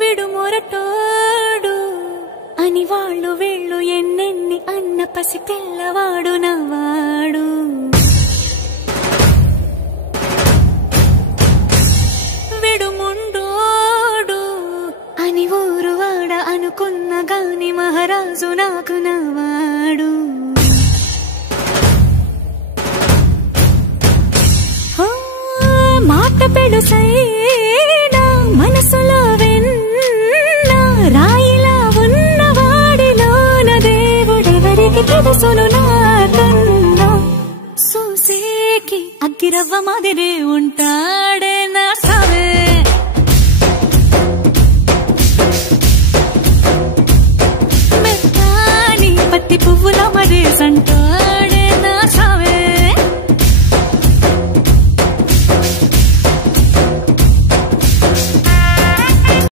విడు మొరటోడు అని వాళ్ళు వీళ్ళు ఎన్నెన్ని అన్న పసి పిల్లవాడు నవ్వాడు. విడు ముండోడు అని ఊరు వాడ అనుకున్న గాని మహారాజు నాకు నవ్వాడు. మాట పెడుసై